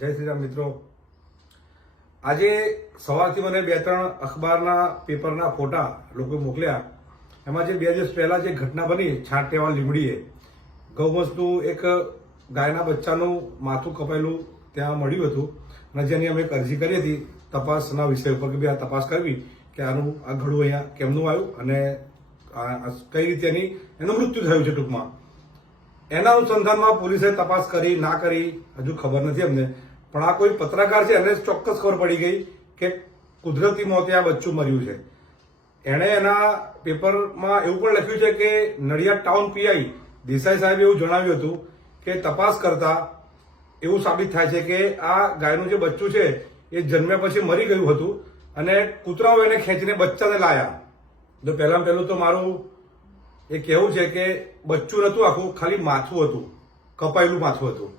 જય શ્રી રામ મિત્રો, આજે સવારથી મને 2-3 અખબારના પેપરના ફોટા લોકો મોકલ્યા. એમાં જે 2 દિવસ પહેલા જે ઘટના બની છાંટેવા લીમડીએ ગૌવંશનું એક ગાયના બચ્ચાનું માથું કપાયેલું ત્યાં મળ્યું હતું અને જેની અમે એક અરજી કરી હતી તપાસના વિષય ઉપર કે ભાઈ આ તપાસ કરવી કે આ ઘડું અહીંયા કેમનું આવ્યું અને કઈ રીતે એનું મૃત્યુ થયું છે. ટૂંકમાં એના અનુસંધાનમાં પોલીસે તપાસ કરી ના કરી હજુ ખબર નથી અમને, પણ આ કોઈ પત્રકાર છે એને ચોક્કસ ખબર પડી ગઈ કે કુદરતી મોતે આ બચ્ચું મર્યું છે. એણે એના પેપરમાં એવું પણ લખ્યું છે કે નડિયાદ ટાઉન પીઆઈ દેસાઈ સાહેબે એવું જણાવ્યું હતું કે તપાસ કરતા એવું સાબિત થાય છે કે આ ગાયનું જે બચ્ચું છે એ જન્મ્યા પછી મરી ગયું હતું અને કૂતરાઓ એને ખેંચીને બચ્ચાને લાયા. તો પહેલું તો મારું એ કહેવું છે કે બચ્ચું નતું આખું, ખાલી માથું હતું, કપાયેલું માથું હતું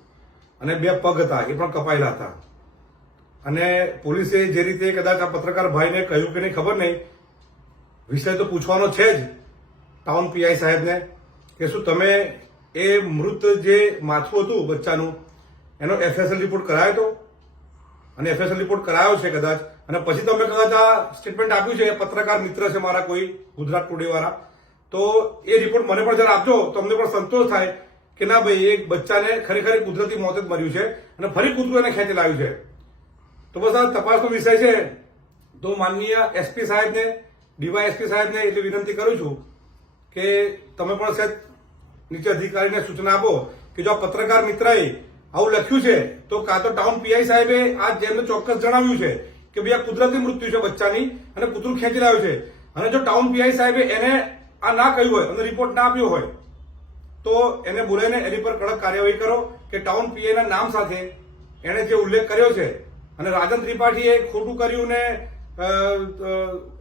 અને 2 પગ હતા એ પણ કપાયેલા હતા. અને પોલીસે જે રીતે કદાચ આ પત્રકાર ભાઈને કહ્યું કે નહીં ખબર નહીં, વિષય તો પૂછવાનો છે જ ટાઉન પીઆઈ સાહેબને કે શું તમે એ મૃત જે માથું હતું બચ્ચાનું એનો એફએસએલ રિપોર્ટ કરાયો હતો અને એફએસએલ રિપોર્ટ કરાયો છે કદાચ, અને પછી તમે કદાચ આ સ્ટેટમેન્ટ આપ્યું છે પત્રકાર મિત્ર છે મારા કોઈ ગુજરાત ટુડે વાળા, તો એ રિપોર્ટ મને પણ જરા આપજો તો અમને પણ સંતોષ થાય કે ના ભાઈ એક બચ્ચાને ખરેખર કુદરતી મોત જ મર્યું છે અને ફરી કૂતરું એને ખેંચી લાવ્યું છે. તો બસ આ તપાસનો વિષય છે. તો માનનીય એસપી સાહેબને, ડીવાયએસપી સાહેબને એટલી વિનંતી કરું છું કે તમે પણ સાહેબ નીચે અધિકારીને સૂચના આપો કે જો આ પત્રકાર મિત્રએ આવું લખ્યું છે તો કાં તો ટાઉન પીઆઈ સાહેબે આ જેમને ચોક્કસ જણાવ્યું છે કે ભાઈ આ કુદરતી મૃત્યુ છે બચ્ચાની અને કૂતરું ખેંચી લાવ્યું છે, અને જો ટાઉન પીઆઈ સાહેબે એને આ ના કહ્યું હોય અને રિપોર્ટ ના આપ્યો હોય તો એને બોલાવીને એની પર કડક કાર્યવાહી કરો કે ટાઉન પીઆઈના નામ સાથે એને જે ઉલ્લેખ કર્યો છે અને રાજન ત્રિપાઠીએ ખોટું કર્યું ને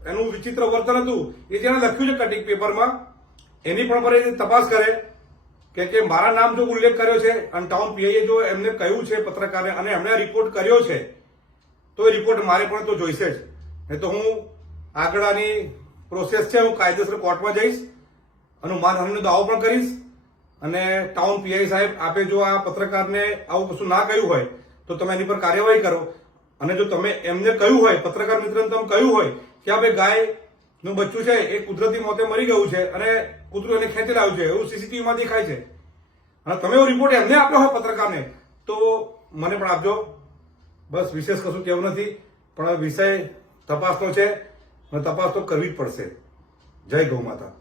એનું વિચિત્ર વર્તન હતું એ જેને લખ્યું છે કટિંગ પેપરમાં એની પણ પર તપાસ કરે કે મારા નામ જો ઉલ્લેખ કર્યો છે અને ટાઉન પીઆઈએ જો એમને કહ્યું છે પત્રકારને અને એમણે રિપોર્ટ કર્યો છે તો એ રિપોર્ટ મારે પણ તો જોઈશે જ. નહીં તો હું આગળ આની પ્રોસેસ છે, હું કાયદેસર કોર્ટમાં જઈશ અને માનહાનિનો દાવો પણ કરીશ. અને ટાઉન પીઆઈ સાહેબ આપે જો આ પત્રકારને આવું કશું ના કહ્યું હોય તો તમે એની પર કાર્યવાહી કરો. અને જો તમે એમને કહ્યું હોય, પત્રકાર મિત્રને તમે કહ્યું હોય કે આ ભાઈ ગાયનું બચ્ચું છે એ કુદરતી મોતે મરી ગયું છે અને કૂતરું એને ખેંચી લાવ્યું છે એવું સીસીટીવીમાં દેખાય છે અને તમે એવો રિપોર્ટ એમને આપ્યો હોય પત્રકારને તો મને પણ આપજો. બસ વિશેષ કશું કહેવું નથી, પણ વિષય તપાસનો છે અને તપાસ તો કરવી જ પડશે. જય ગૌ માતા.